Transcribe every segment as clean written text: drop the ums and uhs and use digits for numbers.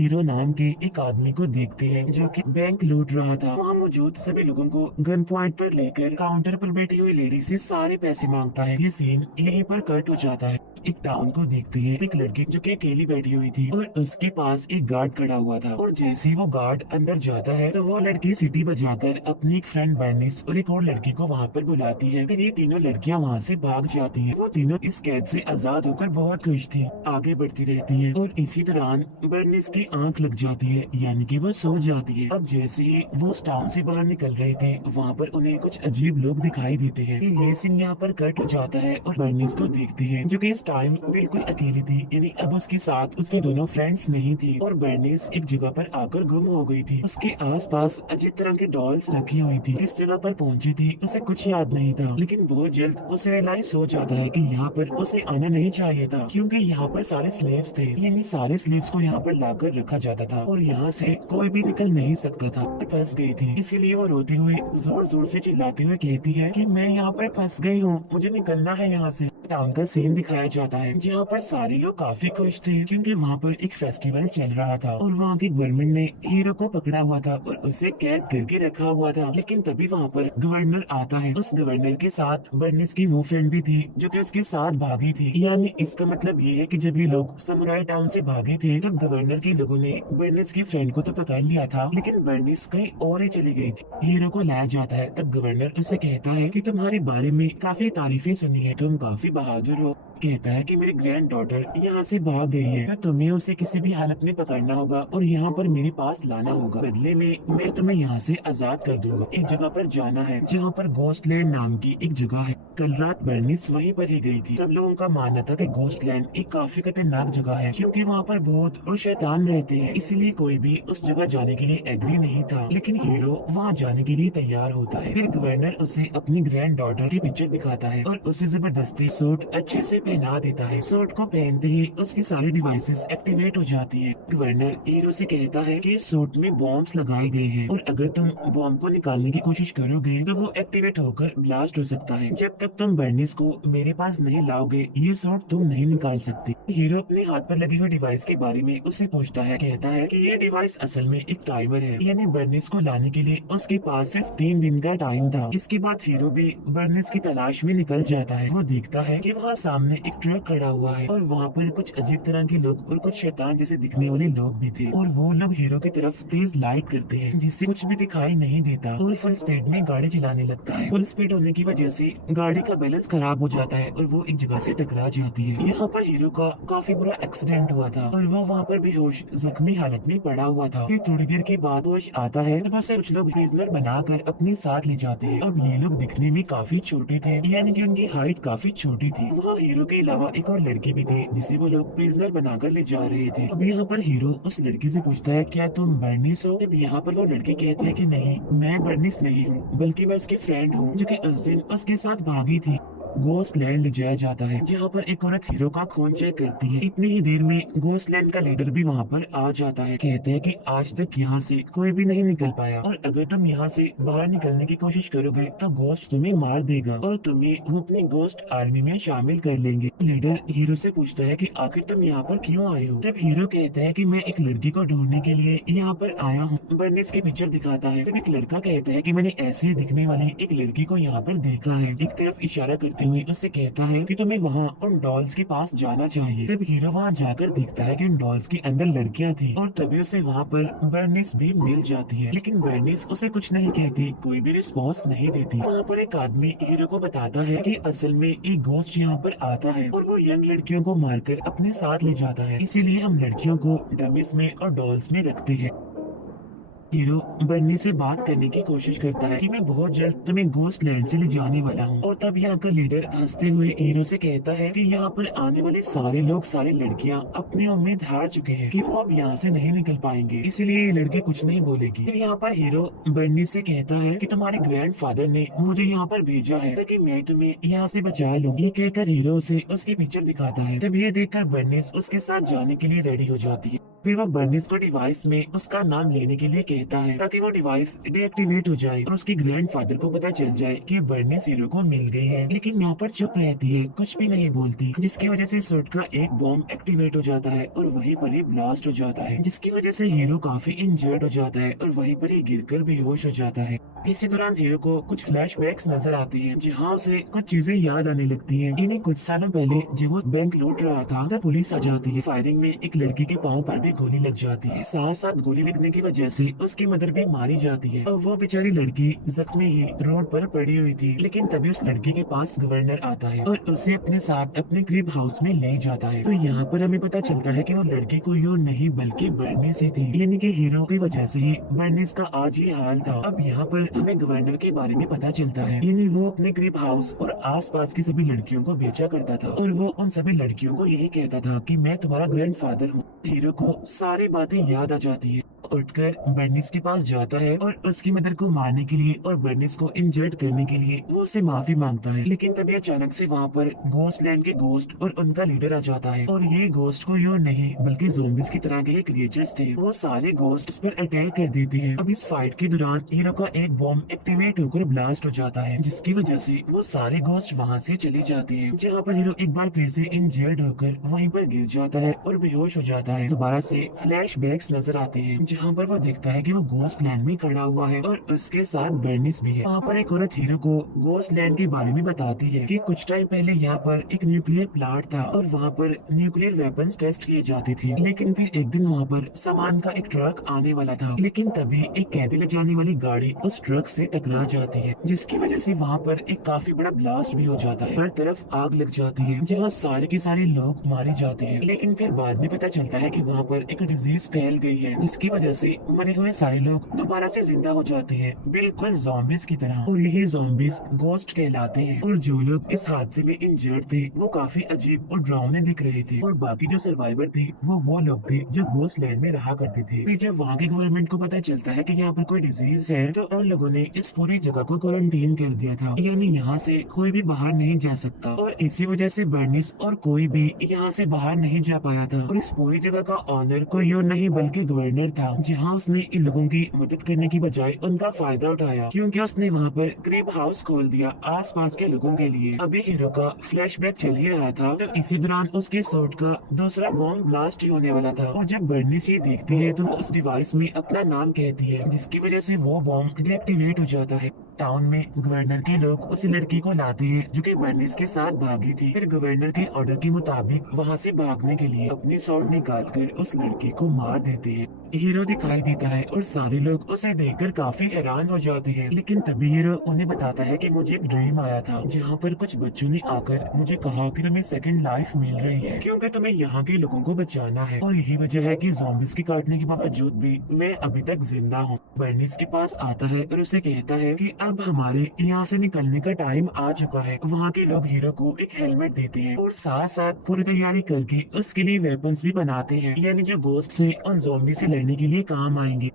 Hero नाम के एक आदमी को देखते हैं जो कि बैंक लूट रहा था। वहाँ मौजूद सभी लोगों को गन पॉइंट पर लेकर काउंटर पर बैठी हुई लेडी से सारे पैसे मांगता है। ये सीन यहीं पर कट हो जाता है। एक टाउन को देखते हैं, एक लड़की जो कि अकेली बैठी हुई थी और उसके पास एक गार्ड खड़ा हुआ था। और जैसे ही वो गार्ड अंदर जाता है तो वो लड़की सीटी बजाकर अपनी एक फ्रेंड बर्निस और एक और लड़की को वहाँ पर बुलाती है। फिर ये तीनों लड़कियाँ वहाँ से भाग जाती हैं। वो तीनों इस कैद से आजाद होकर बहुत खुश थी, आगे बढ़ती रहती है। और इसी दौरान बर्निस की आंख लग जाती है, यानी कि वो सो जाती है। अब जैसे ही वो उस टाउन से बाहर निकल रहे थे, वहाँ पर उन्हें कुछ अजीब लोग दिखाई देते हैं। फिर ये सीन यहाँ पर कट हो जाता है और बर्निस को देखते हैं जो कि इस टाइम बिल्कुल अकेली थी, यानी अब उसके साथ उसकी दोनों फ्रेंड्स नहीं थी। और बर्निस एक जगह पर आकर गुम हो गई थी। उसके आसपास अजीब तरह की डॉल्स रखी हुई थी। इस जगह पर पहुंची थी, उसे कुछ याद नहीं था, लेकिन बहुत जल्द उसे रियलाइज हो जाता है कि यहाँ पर उसे आना नहीं चाहिए था, क्योंकि यहाँ पर सारे स्लेव्स थे। यानी सारे स्लेव्स को यहाँ पर लाकर रखा जाता था और यहाँ से कोई भी निकल नहीं सकता था। फंस गई थी, इसीलिए वो रोते हुए जोर जोर से चिल्लाते हुए कहती है कि मैं यहाँ पर फंस गई हूँ, मुझे निकलना है यहाँ से। टाउन का सीन दिखाया जाता है जहाँ पर सारे लोग काफी खुश थे, क्योंकि वहाँ पर एक फेस्टिवल चल रहा था और वहाँ की गवर्नमेंट ने हीरो को पकड़ा हुआ था और उसे कैद करके रखा हुआ था। लेकिन तभी वहाँ पर गवर्नर आता है। उस गवर्नर के साथ बर्निस की वो फ्रेंड भी थी जो कि उसके साथ भागी थी। यानी इसका मतलब ये है कि जब ये लोग समुराई टाउन से भागे थे तब गवर्नर के लोगों ने बर्निस की फ्रेंड को तो पकड़ लिया था, लेकिन बर्निस कहीं और ही चली गई थी। हीरो को लाया जाता है, तब गवर्नर उसे कहता है कि तुम्हारे बारे में काफी तारीफें सुनी है, तुम काफी बहादुर हो। कहता है कि मेरी ग्रैंड डॉटर यहाँ से भाग गई है, तो तुम्हें उसे किसी भी हालत में पकड़ना होगा और यहाँ पर मेरे पास लाना होगा। बदले में मैं तुम्हें यहाँ से आजाद कर दूंगा। एक जगह पर जाना है जहाँ पर घोस्टलैंड नाम की एक जगह है। कल रात बर्निस वहीं पर ही गई थी। सब लोगों का मानना था कि घोस्टलैंड एक काफी खतरनाक जगह है, क्योंकि वहाँ पर भूत और शैतान रहते हैं, इसीलिए कोई भी उस जगह जाने के लिए एग्री नहीं था। लेकिन हीरो वहाँ जाने के लिए तैयार होता है। फिर गवर्नर उसे अपनी ग्रैंड डॉटर की पिक्चर दिखाता है और उसे जबरदस्ती सूट अच्छे से पहना देता है। सूट को पहनते ही उसकी सारी डिवाइसेस एक्टिवेट हो जाती है। गवर्नर हीरो से कहता है कि सूट में बॉम्ब्स लगाए गए हैं और अगर तुम बॉम्ब को निकालने की कोशिश करोगे तो वो एक्टिवेट होकर ब्लास्ट हो सकता है। जब तक तुम बर्निस को मेरे पास नहीं लाओगे ये सूट तुम नहीं निकाल सकते। हीरो अपने हाथ पर लगी हुई डिवाइस के बारे में उससे पूछता है। कहता है कि ये डिवाइस असल में एक टाइमर है, यानी बर्निस को लाने के लिए उसके पास सिर्फ 3 दिन का टाइम था। इसके बाद हीरो भी बर्निस की तलाश में निकल जाता है। वो देखता है कि वहाँ सामने एक ट्रक खड़ा हुआ है और वहाँ पर कुछ अजीब तरह के लोग और कुछ शैतान जैसे दिखने वाले लोग भी थे और वो लोग हीरो की तरफ तेज लाइट करते हैं जिससे कुछ भी दिखाई नहीं देता और फुल स्पीड में गाड़ी चलाने लगता है। फुल स्पीड होने की वजह से गाड़ी का बैलेंस खराब हो जाता है और वो एक जगह से टकरा जाती है। यहाँ पर हीरो का काफी बुरा एक्सीडेंट हुआ था और वो वहाँ पर बेहोश जख्मी हालत में पड़ा हुआ था। फिर थोड़ी देर के बाद होश आता है तब उसे कुछ लोग प्रिजनर बनाकर अपने साथ ले जाते हैं। अब ये लोग दिखने में काफी छोटे थे, यानी कि उनकी हाइट काफी छोटी थी। वहाँ हीरो के अलावा एक और लड़की भी थी जिसे वो लोग प्रिजनर बनाकर ले जा रहे थे। अब यहाँ पर हीरो उस लड़की से पूछता है क्या तुम बर्निस हो? तब यहाँ पर वो लड़की कहती है कि नहीं, मैं बर्निस नहीं हूँ, बल्कि मैं उसकी फ्रेंड हूँ जो कि उस दिन उसके साथ भागी थी। घोस्टलैंड ले जाया जाता है जहाँ पर एक औरत हीरो का खून चेक करती है। इतनी ही देर में घोस्टलैंड का लीडर भी वहाँ पर आ जाता है। कहते हैं कि आज तक यहाँ से कोई भी नहीं निकल पाया और अगर तुम यहाँ से बाहर निकलने की कोशिश करोगे तो घोस्ट तुम्हें मार देगा और तुम्हें वो अपनी घोस्ट आर्मी में शामिल कर लेंगे। लीडर हीरो से पूछता है कि आखिर तुम यहाँ पर क्यों आए हो? तब हीरो कहता है कि मैं एक लड़की को ढूंढने के लिए यहाँ पर आया हूँ। बर्निस की पिक्चर दिखाता है। तब एक लड़का कहता है कि मैंने ऐसे दिखने वाली एक लड़की को यहाँ पर देखा है। एक तरफ इशारा करते हुए उससे कहता है कि तुम्हें वहाँ उन डॉल्स के पास जाना चाहिए। तब हीरो वहाँ जाकर देखता है कि उन डॉल्स के अंदर लड़कियाँ थी और तभी उसे वहाँ पर बर्निस भी मिल जाती है, लेकिन बर्निस उसे कुछ नहीं कहती, कोई भी रिस्पॉन्स नहीं देती। वहाँ पर एक आदमी हीरो को बताता है कि असल में एक घोस्ट यहाँ पर आता है और वो यंग लड़कियों को मारकर अपने साथ ले जाता है, इसीलिए हम लड़कियों को डमिस में और डॉल्स में रखते हैं। हीरो बर्नी से बात करने की कोशिश करता है कि मैं बहुत जल्द तुम्हें घोस्ट लैंड से ले जाने वाला हूँ। और तब यहाँ का लीडर हंसते हुए हीरो से कहता है कि यहाँ पर आने वाले सारे लोग, सारी लड़कियाँ अपनी उम्मीद हार चुके हैं कि वो अब यहाँ से नहीं निकल पाएंगे, इसीलिए ये लड़की कुछ नहीं बोलेगी। फिर यहाँ पर हीरो बर्नी से कहता है कि तुम्हारे ग्रैंडफादर ने मुझे यहाँ पर भेजा है ताकि मैं तुम्हें यहाँ से बचा लूँ। ये कहकर हीरो से उसकी पिक्चर दिखाता है। तब ये देखकर बर्निस उसके साथ जाने के लिए रेडी हो जाती है। फिर वो बर्निस को डिवाइस में उसका नाम लेने के लिए कहता है ताकि वो डिवाइस डीएक्टिवेट हो जाए और उसके ग्रैंडफादर को पता चल जाए कि बर्निस हीरो को मिल गई है। लेकिन यहाँ पर चुप रहती है, कुछ भी नहीं बोलती, जिसकी वजह से सूट का एक बॉम्ब एक्टिवेट हो जाता है और वहीं पर ही ब्लास्ट हो जाता है, जिसकी वजह से हीरो काफी इंजर्ड हो जाता है और वहीं पर ही गिरकर बेहोश हो जाता है। इसी दौरान हीरो को कुछ फ्लैशबैक्स नजर आती हैं, जहाँ उसे कुछ चीजें याद आने लगती हैं। इन्हीं कुछ सालों पहले जब वो बैंक लूट रहा था तब पुलिस आ जाती है। फायरिंग में एक लड़की के पाँव पर भी गोली लग जाती है। साथ साथ गोली लगने की वजह से उसकी मदर भी मारी जाती है और वो बेचारी लड़की जख्मी ही रोड पर पड़ी हुई थी। लेकिन तभी उस लड़की के पास गवर्नर आता है और उसे अपने साथ अपने क्रिब हाउस में ले जाता है। तो यहाँ पर हमें पता चलता है कि वो लड़की कोई और नहीं बल्कि बर्निस ही थी, यानी कि हीरो की वजह से ही बर्निस का आज ये हाल था। अब यहाँ पर हमें गवर्नर के बारे में पता चलता है, यानी वो अपने क्रिब हाउस और आसपास की सभी लड़कियों को बेचा करता था और वो उन सभी लड़कियों को यही कहता था कि मैं तुम्हारा ग्रैंडफादर हूँ। हीरो को सारी बातें याद आ जाती है, उठकर बर्निस के पास जाता है और उसकी मदर को मारने के लिए और बर्निस को इंजर्ड करने के लिए वो उससे माफी मांगता है। लेकिन तभी अचानक से वहाँ पर घोस्टलैंड के घोस्ट और उनका लीडर आ जाता है और ये घोस्ट कोई और नहीं बल्कि ज़ॉम्बीज़ की तरह के क्रिएचर्स थे। वो सारे घोस्ट पर अटैक कर देते हैं। अब इस फाइट के दौरान हीरो का एक बॉम्ब एक्टिवेट होकर ब्लास्ट हो जाता है, जिसकी वजह से वो सारे घोस्ट वहाँ से चले जाते हैं, जहाँ पर हीरो एक बार फिर से इंजर्ड होकर वहीं पर गिर जाता है और बेहोश हो जाता है। दोबारा से फ्लैशबैक्स नजर आते हैं, जहाँ पर वो देखता है कि वो घोस्ट लैंड में खड़ा हुआ है और उसके साथ बर्निस भी है। वहाँ पर एक औरत हीरो को घोस्ट लैंड के बारे में बताती है कि कुछ टाइम पहले यहाँ पर एक न्यूक्लियर प्लांट था और वहाँ पर न्यूक्लियर वेपन्स टेस्ट किए जाते थे। लेकिन फिर एक दिन वहाँ पर सामान का एक ट्रक आने वाला था, लेकिन तभी एक कैदी ले जाने वाली गाड़ी उस ट्रक से टकरा जाती है, जिसकी वजह से वहाँ पर एक काफी बड़ा ब्लास्ट भी हो जाता है। हर तरफ आग लग जाती है, जहाँ सारे के सारे लोग मारे जाते हैं। लेकिन फिर बाद में पता चलता है कि वहाँ पर एक डिजीज फैल गई है, जिसकी वजह से मरे हुए सारे लोग दोबारा से जिंदा हो जाते हैं, बिल्कुल ज़ॉम्बीज़ की तरह। और यही ज़ॉम्बीज़ घोस्ट कहलाते हैं। और जो लोग इस हादसे में इंजर्ड थे वो काफी अजीब और डरावने दिख रहे थे, और बाकी जो सर्वाइवर थे वो लोग थे जो घोस्ट लैंड में रहा करते थे। फिर जब वहाँ के गवर्नमेंट को पता चलता है कि यहाँ पर कोई डिजीज है तो उन लोगों ने इस पूरी जगह को क्वारंटीन कर दिया था, यानी यहाँ से कोई भी बाहर नहीं जा सकता। और इसी वजह से बर्निस और कोई भी यहाँ से बाहर नहीं जा पाया था। और इस पूरी जगह का ऑनर कोई और नहीं बल्कि गवर्नर था, जहाँ उसने इन लोगों की मदद करने की बजाय उनका फायदा उठाया, क्योंकि उसने वहाँ पर क्रिब हाउस खोल दिया आसपास के लोगों के लिए। अभी हीरो का फ्लैशबैक चल ही रहा था तो इसी दौरान उसके सूट का दूसरा बॉम्ब ब्लास्ट ही होने वाला था। और जब बर्निस ये देखती है तो उस डिवाइस में अपना नाम कहती है, जिसकी वजह से वो बॉम्ब डीएक्टिवेट हो जाता है। टाउन में गवर्नर के लोग उस लड़की को लाते हैं जो कि बर्निस के साथ भागी थी। फिर गवर्नर के ऑर्डर के मुताबिक वहाँ से भागने के लिए अपनी स्वॉर्ड निकालकर उस लड़की को मार देते हैं। हीरो दिखाई देता है और सारे लोग उसे देखकर काफी हैरान हो जाते हैं। लेकिन तभी हीरो उन्हें बताता है कि मुझे एक ड्रीम आया था, जहाँ पर कुछ बच्चों ने आकर मुझे कहा कि तुम्हें सेकंड लाइफ मिल रही है, क्योंकि तुम्हें यहाँ के लोगों को बचाना है। और यही वजह है कि ज़ॉम्बीज़ के काटने के बावजूद भी मैं अभी तक जिंदा हूँ। बर्निस के पास आता है और उसे कहता है कि अब हमारे यहाँ से निकलने का टाइम आ चुका है। वहाँ के लोग हीरो को एक हेलमेट देते हैं और साथ साथ पूरी तैयारी करके उसके लिए वेपन्स भी बनाते हैं, यानी जो घोस्ट से और ज़ॉम्बी से लड़ने के लिए काम आएंगे।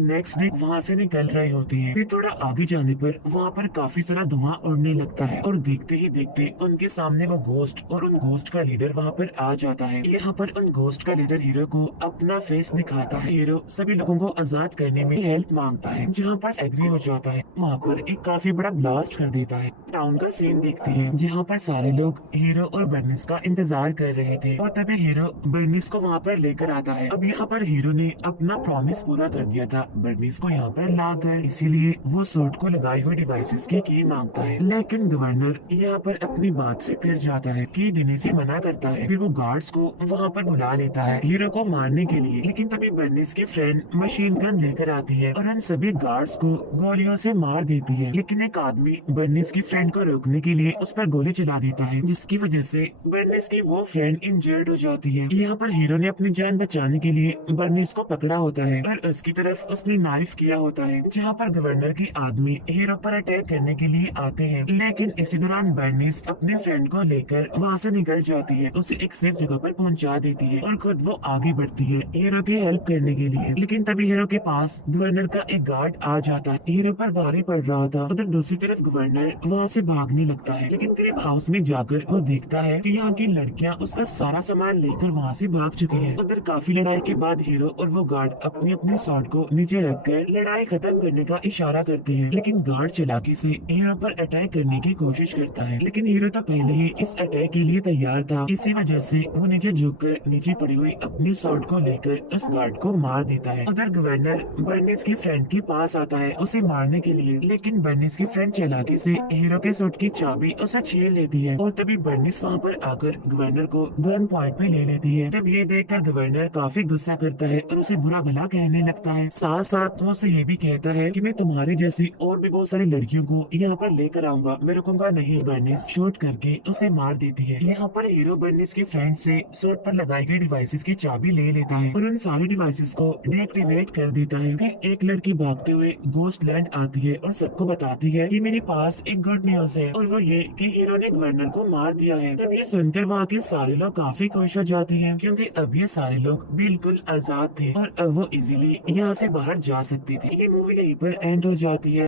नेक्स्ट डे वहाँ से निकल रहे होते हैं। फिर थोड़ा आगे जाने पर वहाँ पर काफी सारा धुआं उड़ने लगता है और देखते ही देखते उनके सामने वो घोस्ट और उन घोस्ट का लीडर वहाँ पर आ जाता है। यहाँ पर उन घोस्ट का लीडर हीरो को अपना फेस दिखाता है। हीरो सभी लोगों को आजाद करने में हेल्प मांगता है, जहाँ पर एग्री हो जाता है। वहाँ पर एक काफी बड़ा ब्लास्ट कर देता है। टाउन का सीन देखते हैं, जहाँ पर सारे लोग हीरो और बर्निस का इंतजार कर रहे थे और तभी हीरो बर्निस को वहाँ पर लेकर आता है। अब यहाँ पर हीरो ने अपना प्रॉमिस पूरा कर दिया था बर्निस को यहाँ पर लाकर, इसीलिए वो सूट को लगाए हुए डिवाइसेस की मांगता है। लेकिन गवर्नर यहाँ पर अपनी बात से फिर जाता है, की देने से मना करता है। फिर वो गार्ड्स को वहाँ पर बुला लेता है हीरो को मारने के लिए। लेकिन तभी बर्निस की फ्रेंड मशीन गन लेकर आती है और उन सभी गार्ड्स को गोलियों से मार देती है। लेकिन एक आदमी बर्निस की फ्रेंड को रोकने के लिए उस पर गोली चला देता है, जिसकी वजह से बर्निस की वो फ्रेंड इंजर्ड हो जाती है। यहाँ पर हीरो ने अपनी जान बचाने के लिए बर्निस को पकड़ा होता है और उसकी तरफ उसने नाइफ किया होता है, जहाँ पर गवर्नर के आदमी हीरो पर अटैक करने के लिए आते हैं। लेकिन इसी दौरान बर्निस अपने फ्रेंड को लेकर वहाँ से निकल जाती है, उसे एक सेफ जगह पर पहुँचा देती है और खुद वो आगे बढ़ती है हीरो की हेल्प करने के लिए। लेकिन तभी हीरो के पास गवर्नर का एक गार्ड आ जाता है। हीरो पर भारी पड़ रहा था। उधर दूसरी तरफ गवर्नर वहाँ से भागने लगता है, लेकिन क्रिब हाउस में जाकर वो देखता है कि यहाँ की लड़कियाँ उसका सारा सामान लेकर वहाँ से भाग चुकी है। उधर काफी लड़ाई के बाद हीरो और वो गार्ड अपनी अपनी स्वॉर्ड को नीचे रखकर लड़ाई खत्म करने का इशारा करते हैं, लेकिन गार्ड चालाकी से हीरो पर अटैक करने की कोशिश करता है, लेकिन हीरो तो पहले ही इस अटैक के लिए तैयार था। इसी वजह से वो नीचे झुककर नीचे पड़ी हुई अपनी शॉट को लेकर उस गार्ड को मार देता है। उधर गवर्नर बर्निस की फ्रेंड के पास आता है उसे मारने के लिए, लेकिन बर्निस की फ्रेंड चालाकी से हीरो के सूट की चाबी उसे छीन लेती है और तभी बर्निस वहाँ पर आकर गवर्नर को गन पॉइंट पे ले लेती है। तब ये देखकर गवर्नर काफी गुस्सा करता है और उसे बुरा भला कहने लगता है। साथ साथ वो उसे ये भी कहता है कि मैं तुम्हारे जैसी और भी बहुत सारी लड़कियों को यहाँ पर लेकर आऊंगा, मैं रुकूंगा नहीं। बर्निस शूट करके उसे मार देती है। यहाँ पर हीरो बर्निस की फ्रेंड से सूट पर लगाई गई डिवाइसेस की चाबी ले लेता है और उन सारी डिवाइसेस को डीएक्टिवेट कर देता है। फिर एक लड़की भागते हुए घोस्ट लैंड आती है और सबको बताती है कि मेरे पास एक गुड न्यूज है, और वो ये कि हीरो ने गवर्नर को मार दिया है। तब ये सुनकर वहाँ के सारे लोग काफी खुश हो जाते हैं, क्योंकि अब ये सारे लोग बिल्कुल आजाद थे और अब वो इजीली यहाँ से बाहर जा सकती थी। ये मूवी यहीं पर एंड हो जाती है।